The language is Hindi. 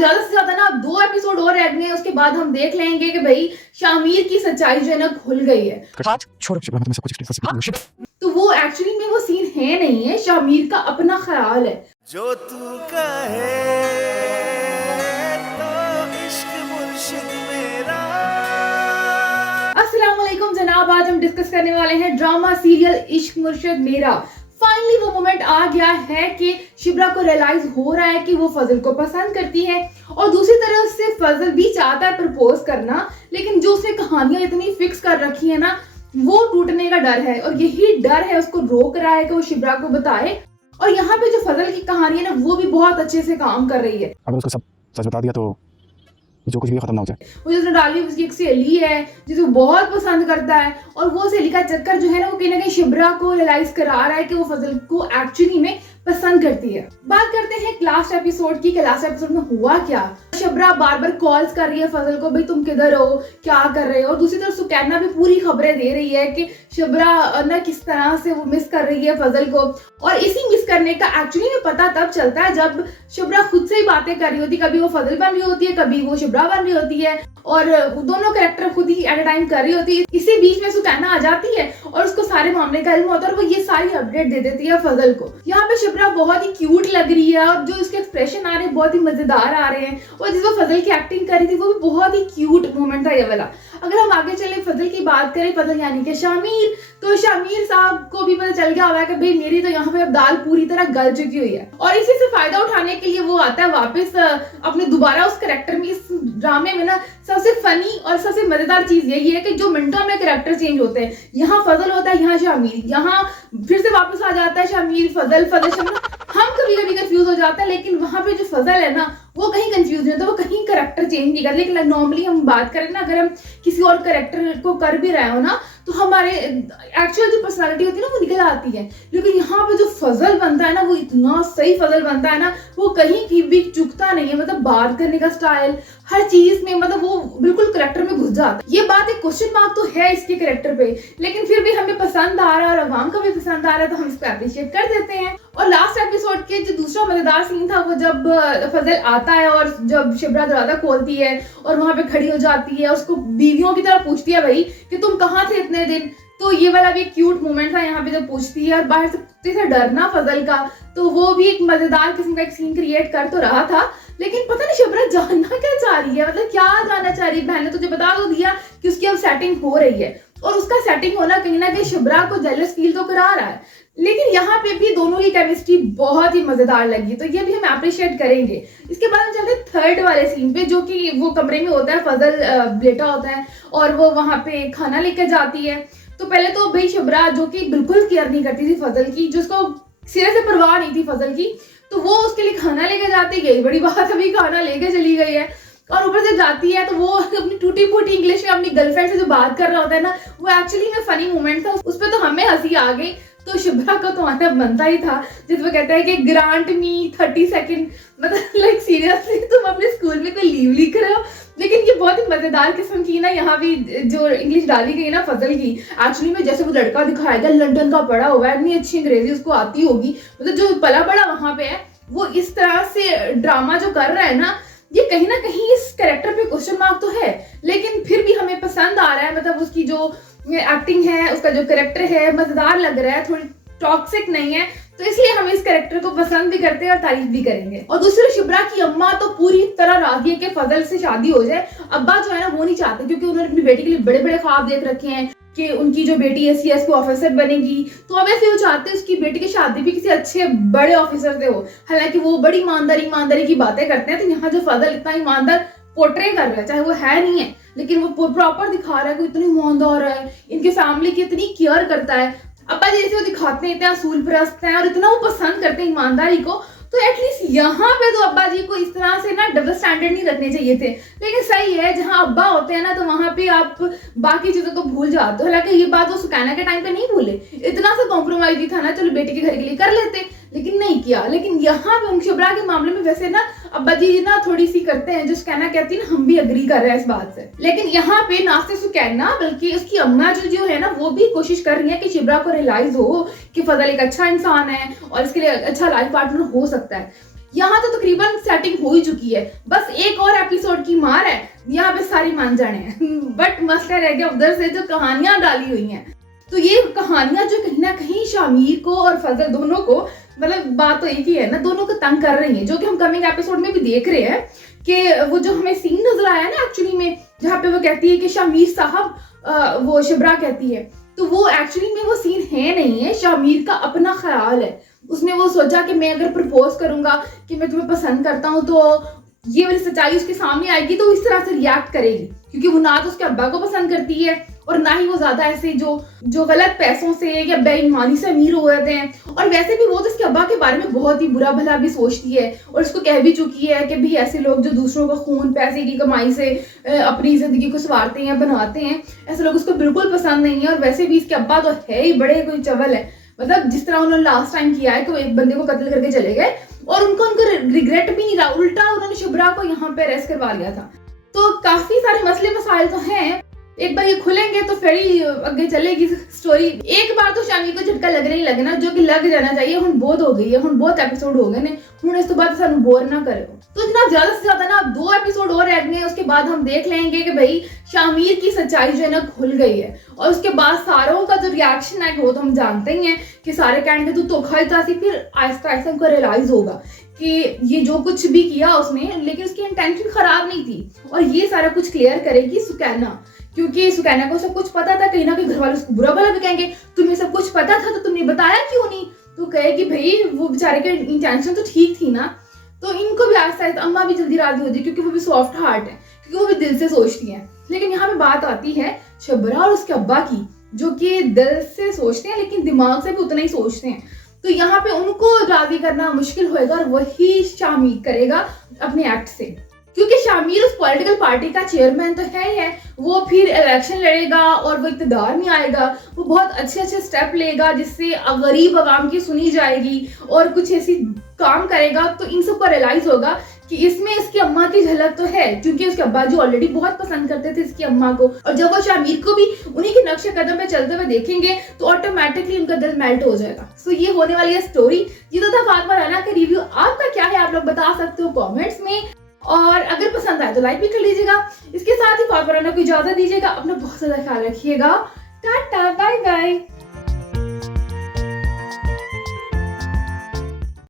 ज्यादा से ज्यादा ना 2 एपिसोड और रह गए हैं, उसके बाद हम देख लेंगे कि भाई शामिर की सच्चाई जो है ना खुल गई है। तो वो एक्चुअली में वो सीन है नहीं है, शामिर का अपना ख्याल है। जो तू कहे तो इश्क मुर्शिद मेरा। अस्सलाम वालेकुम जनाब, आज हम डिस्कस करने वाले हैं ड्रामा सीरियल इश्क मुर्शिद मेरा। फाइनली वो मोमेंट आ गया है कि शिब्रा को रियलाइज हो रहा है कि वो फजल को पसंद करती है और दूसरी तरफ से फजल भी चाहता है प्रपोज करना, लेकिन जो उसने कहानियां इतनी फिक्स कर रखी है ना, वो टूटने का डर है और यही डर है उसको रोक रहा है कि वो शिब्रा को बताए। और यहाँ पे जो फजल की कहानी है ना, वो भी बहुत अच्छे से काम कर रही है। अगर उसको सब सच बता दिया तो जो कुछ भी खत्म ना हो जाए। वो जिसने डाली उसकी एक सहेली है जिसे वो बहुत पसंद करता है और वो सहेली का चक्कर जो है ना, वो कहीं ना कहीं शिब्रा को रियलाइज करा रहा है कि वो फजल को एक्चुअली में पसंद करती है। बात करते हैं लास्ट एपिसोड की, लास्ट एपिसोड में हुआ क्या। शिब्रा बार बार कॉल्स कर रही है फजल को, भाई तुम किधर हो, क्या कर रहे हो। और दूसरी तरफ सुकैना भी पूरी खबरें दे रही है कि शिब्रा ना किस तरह से वो मिस कर रही है फजल को। और इसी मिस करने का एक्चुअली में पता तब चलता है जब शिब्रा खुद से ही बातें कर रही होती है। कभी वो फजल बन रही होती है, कभी वो शिब्रा बन रही होती है और दोनों कैरेक्टर खुद ही एट अ टाइम कर रही होती है। इसी बीच में सुकैना आ जाती है और उसको सारे मामले का इल्म होता है और वो ये सारी अपडेट दे देती है फजल को। यहाँ पे शिब्रा बहुत ही क्यूट लग रही है और जो इसके एक्सप्रेशन आ रहे हैं बहुत ही मजेदार आ रहे हैं और जिस वो फजल की एक्टिंग कर रही थी वो भी बहुत ही क्यूट मोमेंट था ये वाला। अगर हम आगे चले फजल की बात करें, फजल यानी कि शामिर, तो शामिर साहब को भी पता चल गया हुआ है कि भाई मेरी तो यहाँ पे अब दाल पूरी तरह गल चुकी हुई है और इसी से फायदा उठाने के लिए वो आता है वापस अपने दोबारा उस कैरेक्टर में। इस ड्रामे में ना सबसे फनी और सबसे मजेदार चीज यही है कि जो मिनटों में कैरेक्टर चेंज होते हैं, यहाँ फजल होता है, यहाँ शामिर, यहाँ फिर से वापस आ जाता है शामिर, फजल शामिर। हम कभी कभी कंफ्यूज हो जाते हैं, लेकिन वहां पे जो फजल है ना वो कहीं कंफ्यूज नहीं होता, वो कहीं कैरेक्टर चेंज नहीं करता। लेकिन नॉर्मली हम बात करें ना, अगर हम किसी और कैरेक्टर को कर भी रहे हो ना, तो हमारे एक्चुअल जो पर्सनालिटी होती है ना वो निकल आती है। लेकिन यहाँ पे जो फजल बनता है ना, वो इतना सही फजल बनता है ना, वो कहीं की भी चुकता नहीं है। मतलब बात करने का स्टाइल, हर चीज में मतलब वो बिल्कुल कैरेक्टर में घुस जाता है। ये बात एक क्वेश्चन मार्क तो है इसके कैरेक्टर पे, लेकिन फिर भी हमें पसंद आ रहा है और अवाम को भी पसंद आ रहा है, तो हम इसको अप्रिशिएट कर देते हैं। और लास्ट एपिसोड के जो दूसरा मजेदार सीन था, वो जब फजल आता है और जब शिब्रा दरवाजा खोलती है और वहां पे खड़ी हो जाती है, उसको बीवियों की तरह पूछती है भाई कि तुम कहाँ थे इतने दिन। तो ये वाला भी क्यूट मोमेंट था यहाँ पे जब पूछती है और बाहर से कुत्ते से डरना फजल का, तो वो भी एक मजेदार किस्म का एक सीन क्रिएट कर तो रहा था। लेकिन पता नहीं शिब्रा जानना क्या चाह रही है, मतलब क्या जानना चाह रही है। बहन ने तुझे बता तो दिया कि उसकी अब सेटिंग हो रही है और उसका सेटिंग होना कहीं ना कहीं शिब्रा को जेलस फील तो करा रहा है। लेकिन यहाँ पे भी दोनों की केमिस्ट्री बहुत ही मजेदार लगी, तो ये भी हम अप्रिशिएट करेंगे। इसके बाद हम चलते हैं थर्ड वाले सीन पे, जो कि वो कमरे में होता है, फजल लेटा होता है और वो वहां पे खाना लेकर जाती है। तो पहले तो भाई शिब्रा जो कि बिल्कुल केयर नहीं करती थी फजल की, जिसको सिरे से परवाह नहीं थी फजल की, तो वो उसके लिए खाना लेकर जाती गई। बड़ी बात, अभी खाना लेकर चली गई है और ऊपर से जाती है तो वो अपनी टूटी फूटी इंग्लिश में अपनी गर्लफ्रेंड से जो बात कर रहा होता है ना, वो एक्चुअली में फनी मोमेंट था। उस पर तो हमें हंसी आ गई। तो शिब्रा का तो आना बनता ही था जिसमें कहता है कि ग्रांट मी 30 सेकेंड, मतलब लाइक सीरियसली तुम अपने स्कूल में कोई लीव लिख रहे हो। लेकिन ये बहुत ही मजेदार किस्म की ना यहाँ भी जो इंग्लिश डाली गई ना फजल की, एक्चुअली में जैसे वो लड़का दिखाया गया लंदन का पढ़ा हुआ है, इतनी अच्छी अंग्रेजी उसको आती होगी, मतलब जो पला बड़ा वहां पे है, वो इस तरह से ड्रामा जो कर रहा है ना, ये कहीं ना कहीं इस कैरेक्टर पे क्वेश्चन मार्क तो है, लेकिन फिर भी हमें पसंद आ रहा है। मतलब उसकी जो एक्टिंग है, उसका जो कैरेक्टर है मजेदार लग रहा है, थोड़ी टॉक्सिक नहीं है, तो इसलिए हम इस कैरेक्टर को पसंद भी करते हैं और तारीफ भी करेंगे। और दूसरी शिब्रा की अम्मा तो पूरी तरह राजी है कि फजल से शादी हो जाए। अब्बा जो है ना वो नहीं चाहते, क्योंकि उन्होंने अपनी बेटी के लिए बड़े बड़े ख्वाब देख रखे हैं कि उनकी जो बेटी है सीएसपी ऑफिसर बनेगी, तो अब ऐसे वो चाहते हैं उसकी बेटी की शादी भी किसी अच्छे बड़े ऑफिसर से हो। हालांकि वो बड़ी ईमानदारी की बातें करते हैं, तो यहाँ जो फजल इतना ईमानदार पोर्ट्रे कर रहा है, चाहे वो है नहीं है, लेकिन वो प्रॉपर दिखा रहा है कि इतनी ईमानदार है, इनके फैमिली की इतनी केयर करता है। अब्बा जैसे वो दिखाते हैं इतने असूल परस्त हैं और इतना वो पसंद करते हैं ईमानदारी को, तो एटलीस्ट यहाँ पे तो अब्बा जी को इस तरह से ना डबल स्टैंडर्ड नहीं रखने चाहिए थे। लेकिन सही है, जहाँ अब्बा होते हैं ना तो वहां पे आप बाकी चीजों को भूल जाते हो। हालांकि ये बात वो सुकैना के टाइम पे नहीं भूले, इतना सा कॉम्प्रोमाइज भी था ना, चलो बेटे के घर के लिए कर लेते, लेकिन नहीं किया। लेकिन यहाँ पे शिब्रा के मामले में वैसे ना अब्बा जी ना थोड़ी सी करते हैं, जो सुकैना कहती है ना, हम भी अग्री कर रहे हैं इस बात से। लेकिन यहाँ पे ना सिर्फ सुकैना बल्कि उसकी अम्मा जो है ना, वो भी कोशिश कर रही है कि शिब्रा को रियलाइज हो कि फजल एक अच्छा इंसान है और इसके लिए अच्छा लाइफ पार्टनर हो सकता है। यहाँ तो तकरीबन सेटिंग हो ही चुकी है, बस एक और एपिसोड की मार है, यहाँ पे सारी मान जाने हैं। बट मसला रह गया उधर से जो कहानियां डाली हुई हैं, तो ये कहानियां जो कहीं ना कहीं शामिर को और फजल दोनों को, मतलब बात तो एक ही है ना, दोनों को तंग कर रही है, जो कि हम कमिंग एपिसोड में भी देख रहे हैं कि वो जो हमें सीन नजर आया ना एक्चुअली में, जहाँ पे वो कहती है कि शामिर साहब, वो शिब्रा कहती है, तो वो एक्चुअली में वो सीन है नहीं है, शामिर का अपना ख्याल है। उसने वो सोचा कि मैं अगर प्रपोज करूंगा कि मैं तुम्हें पसंद करता हूँ तो ये वाली सच्चाई उसके सामने आएगी तो इस तरह से रिएक्ट करेगी, क्योंकि वो ना तो उसके अब्बा को पसंद करती है और ना ही वो ज्यादा ऐसे जो गलत पैसों से या बेईमानी से अमीर हो जाते हैं। और वैसे भी वो तो उसके अब्बा के बारे में बहुत ही बुरा भला भी सोचती है और उसको कह भी चुकी है कि भाई ऐसे लोग जो दूसरों का खून पैसे की कमाई से अपनी जिंदगी को संवारते हैं, बनाते हैं, ऐसे लोग उसको बिल्कुल पसंद नहीं है। और वैसे भी इसके अब्बा तो है ही बड़े कोई चवल है, मतलब जिस तरह उन्होंने लास्ट टाइम किया है कि वो एक बंदे को कत्ल करके चले गए और उनको रिग्रेट भी नहीं रहा, उल्टा उन्होंने शुभ्रा को यहाँ पे अरेस्ट करवा लिया था। तो काफी सारे मसले मसाइल तो हैं, एक बार ये खुलेंगे तो फिर ही आगे चलेगी स्टोरी। एक बार तो शामिर को झटका लगना ही लगना, जो कि लग जाना चाहिए। हुण बहुत हो गई है, हुण बहुत एपिसोड हो गए ने, हुण इस तो बाद सानू बोर ना करो। तो जनाब ज्यादा से ज्यादा ना 2 एपिसोड और रह गए, उसके बाद हम देख लेंगे कि भाई शामिर की सच्चाई जो है ना खुल गई है। और उसके बाद सारों का जो रिएक्शन है वो तो हम जानते ही हैं कि सारे कहेंगे तू धोखा देता सी, फिर आहिस्ता आहिस्ता उनको रियलाइज होगा कि ये जो कुछ भी किया उसने, लेकिन उसकी इंटेंशन खराब नहीं थी। और ये सारा कुछ क्लियर करेगी सुकैना, क्योंकि सुकैना को सब कुछ पता था, कहीं ना कहीं घर वाले उसको बुरा भला भी कहेंगे तुम्हें सब कुछ पता था तो तुमने बताया क्यों नहीं। तो कहेगी भाई वो बेचारे के इंटेंशन तो ठीक थी ना। तो इनको भी आहिस्ता आहिस्ता, अम्मा भी जल्दी राजी हो जाए क्योंकि वो भी सॉफ्ट हार्ट है, क्योंकि वो भी दिल से सोचती है। लेकिन यहाँ पे बात आती है शबरा और उसके अब्बा की, जो कि दिल से सोचते हैं लेकिन दिमाग से भी उतना ही सोचते हैं। तो यहाँ पे उनको राजी करना मुश्किल होएगा और वही शामिर करेगा अपने एक्ट से, क्योंकि शामिर उस पॉलिटिकल पार्टी का चेयरमैन तो है ही है। वो फिर इलेक्शन लड़ेगा और वो इक़्तिदार में आएगा, वो बहुत अच्छे अच्छे स्टेप लेगा जिससे गरीब आवाम की सुनी जाएगी और कुछ ऐसी काम करेगा। तो इन सबको रियलाइज होगा कि इसमें इसकी अम्मा की झलक तो है, क्योंकि उसके अब्बा जो ऑलरेडी बहुत पसंद करते थे इसकी अम्मा को, और जब वो शामिर को भी उन्हीं के नक्शे कदम पे चलते हुए देखेंगे तो ऑटोमेटिकली उनका दिल मेल्ट हो जाएगा। सो ये होने वाली है स्टोरी। ये तो था फातिमा राना का रिव्यू, आपका क्या है आप लोग बता सकते हो कॉमेंट्स में, और अगर पसंद आए तो लाइक भी कर लीजिएगा। इसके साथ ही फातिमा राना को इजाजत दीजिएगा, अपना बहुत ज्यादा ख्याल रखिएगा। Tata bye bye.